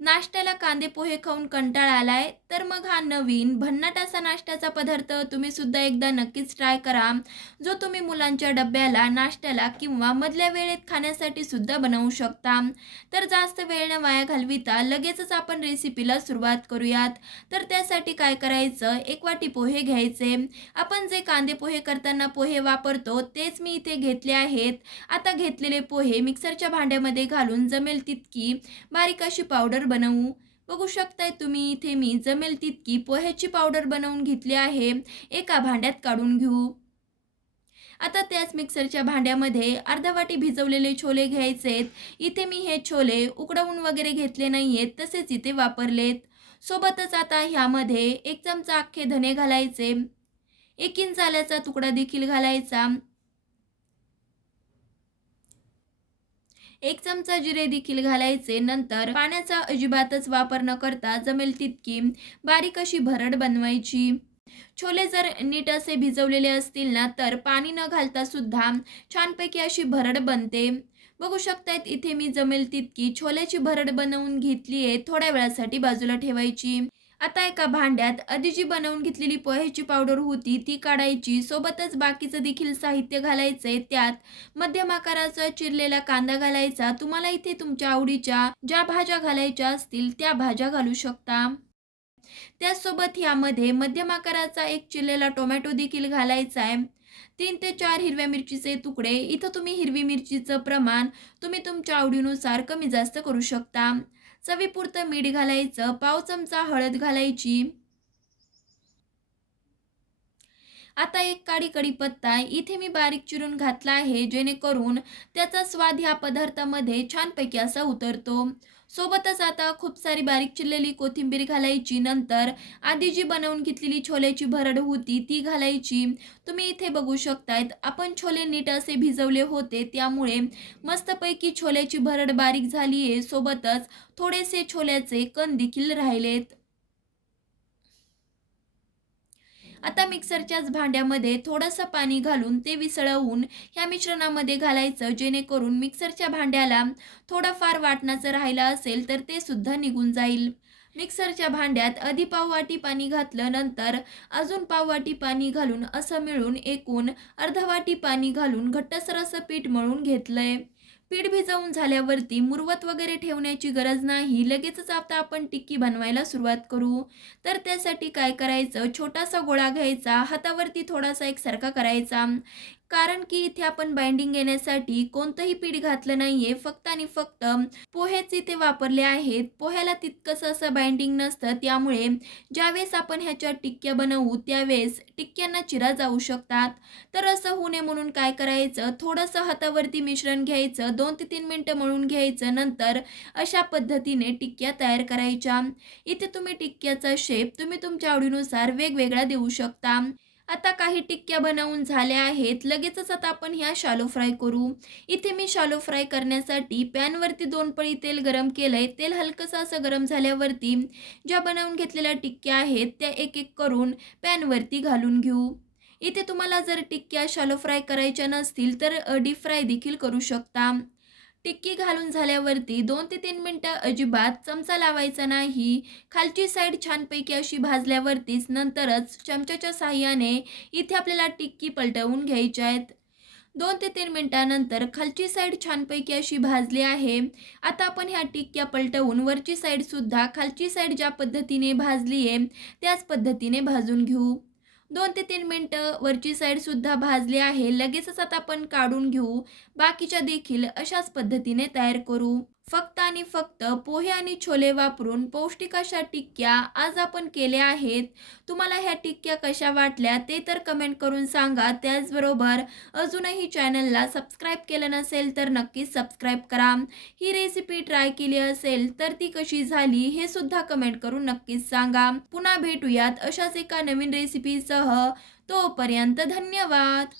नाश्त्याला कांदे पोहे खाऊन कंटाळा आलाय तर मग हा नवीन भन्नाट असा नाश्त्याचा पदार्थ तुम्ही सुद्धा एकदा नक्कीच ट्राय करा, जो तुम्ही मुलांच्या डब्याला, नाश्त्याला किंवा मधल्या वेळेत खाण्यासाठी सुद्धा बनवू शकता. तर जास्त वेळ न वाया घालविता लगेचच आपण रेसिपीला सुरुवात करूयात. तर त्यासाठी काय करायचं, एक वाटी पोहे घ्यायचे. आपण जे कांदे पोहे करताना पोहे वापरतो तेच मी इथे घेतले आहेत. आता घेतलेले पोहे मिक्सरच्या भांड्यामध्ये घालून जमेल तितकी बारीक अशी पावडर बनवू. बघू शकताय तुम्ही इथे मी जमेल तितकी पोह्याची पावडर बनवून घेतली आहे. एका भांड्यात काढून घेऊ. आता त्याच मिक्सरच्या भांड्यामध्ये अर्धा वाटी भिजवलेले छोले घ्यायचेत. इथे मी हे छोले उकडवून वगैरे घेतले नाहीयेत, तसेच इथे वापरलेत. सोबतच आता ह्यामध्ये 1 चमचा अख्खे धने घालायचे. 1 इंच आल्याचा तुकडा देखील घालायचा. 1 चमचा जिरे देखील घालायचे. नंतर पाण्याचा अजिबातच वापर न करता जमेल तितकी बारीक अशी भरड बनवायची. छोले जर नीट असे भिजवलेले असतील ना, तर पाणी न घालता सुद्धा छानपैकी अशी भरड बनते. बघू शकतायत इथे मी जमेल तितकी छोल्याची भरड बनवून घेतली आहे. थोड्या वेळासाठी बाजूला ठेवायची. आता एका भांड्यात आधी जी बनवून घेतलेली पोह्याची पावडर होती ती काढायची. सोबतच बाकीचं देखील साहित्य घालायचंय. त्यात मध्यम आकाराचा चिरलेला कांदा घालायचा. तुम्हाला इथे तुमच्या आवडीच्या ज्या भाज्या घालायच्या असतील त्या भाज्या घालू शकता. त्याचसोबत यामध्ये मध्यम आकाराचा एक चिरलेला टोमॅटो देखील घालायचा आहे. 3 ते 4 हिरव्या मिरचीचे तुकडे. इथं तुम्ही हिरवी मिरचीचं प्रमाण तुम्ही तुमच्या आवडीनुसार कमी जास्त करू शकता. चवीपुरतं मीठ घालायचं. पाव चमचा हळद घालायची. आता एक काडी कढीपत्ता इथे मी बारीक चिरून घातला आहे, जेणेकरून त्याचा स्वाद ह्या पदार्थामध्ये छानपैकी असा उतरतो. सोबतच आता खूप सारी बारीक चिरलेली कोथिंबीर घालायची. नंतर आधी जी बनवून घेतलेली छोल्याची भरड होती ती घालायची. तुम्ही इथे बघू शकतायत आपण छोले नीट असे भिजवले होते, त्यामुळे मस्तपैकी छोल्याची भरड बारीक झाली आहे. सोबतच थोडेसे छोल्याचे कण देखील राहिलेत. आता मिक्सरच्याच भांड्यामध्ये थोडंसं पाणी घालून ते विसळवून ह्या मिश्रणामध्ये घालायचं, जेणेकरून मिक्सरच्या भांड्याला थोडंफार वाटणाचं राहिलं असेल तर ते सुद्धा निघून जाईल. मिक्सरच्या भांड्यात आधी पाव वाटी पाणी घातलं, नंतर अजून पाव वाटी पाणी घालून असं मिळून एकूण अर्धा वाटी पाणी घालून घट्टसर असं पीठ मळून घेतलंय. पीठ भिजवून झाल्यावरती मुरवत वगैरे ठेवण्याची गरज नाही. लगेचच आता आपण टिक्की बनवायला सुरुवात करू. तर त्यासाठी काय करायचं, छोटासा गोळा घ्यायचा, हातावरती थोडासा एकसारखा करायचा. कारण की इथे आपण बाइंडिंग येण्यासाठी कोणतंही पीठ घातलं नाहीये, फक्त आणि फक्त पोहेच इथे वापरले आहेत. पोह्याला तितकंसं असं बाइंडिंग नसतं, त्यामुळे ज्यावेळेस आपण ह्याच्या टिक्क्या बनवू त्यावेळेस टिक्क्यांना चिरा जाऊ शकतात. तर असं होऊ नये म्हणून काय करायचं, थोडंसं हातावरती मिश्रण घ्यायचं, 2 ते 3 मिनटं मळून घ्यायचं. नंतर अशा पद्धतीने टिक्क्या तयार करायच्या. इथे तुम्ही टिक्क्याचा शेप तुम्ही तुमच्या आवडीनुसार वेगवेगळा देऊ शकता. आता काही टिक्क्या बनवून झाल्या आहेत. लगेचच आता आपण ह्या शालो फ्राय करू. इथे मी शालो फ्राय करण्यासाठी पॅनवरती 2 पळी तेल गरम केलंय. तेल हलकंसं असं गरम झाल्यावरती ज्या बनवून घेतलेल्या टिक्क्या आहेत त्या एक-एक करून पॅनवरती घालून घेऊ. इथे तुम्हाला जर टिक्क्या शालो फ्राय करायच्या नसतील तर डीप फ्राय देखील करू शकता. टिक्की घालून झाल्यावरती 2 ते 3 मिनिटं अजिबात चमचा लावायचा नाही. खालची साईड छानपैकी अशी भाजल्यावरतीच नंतरच चमच्याच्या साहाय्याने इथे आपल्याला टिक्की पलटवून घ्यायच्या आहेत. 2 ते 3 मिनिटानंतर खालची साईड छानपैकी अशी भाजली आहे. आता आपण ह्या टिक्क्या पलटवून वरची साईडसुद्धा खालची साईड ज्या पद्धतीने भाजली आहे त्याच पद्धतीने भाजून घेऊ. 2 ते 3 मिनिटं वरची साईडसुद्धा भाजली आहे. लगेचच आता आपण काढून घेऊ. बाकीच्या देखील अशाच पद्धतीने तयार करू. फक्त आणि फक्त पोहे आणि छोले वापरून पौष्टिक अशा टिक्क्या आज आपण केल्या आहेत. तुम्हाला ह्या टिक्क्या कशा वाटल्या ते तर कमेंट करून सांगा. त्याचबरोबर अजूनही चॅनलला सबस्क्राईब केलं नसेल तर नक्कीच सबस्क्राईब करा. ही रेसिपी ट्राय केली असेल तर ती कशी झाली हे सुद्धा कमेंट करून नक्कीच सांगा. पुन्हा भेटूयात अशाच एका नवीन रेसिपीसह. तोपर्यंत धन्यवाद.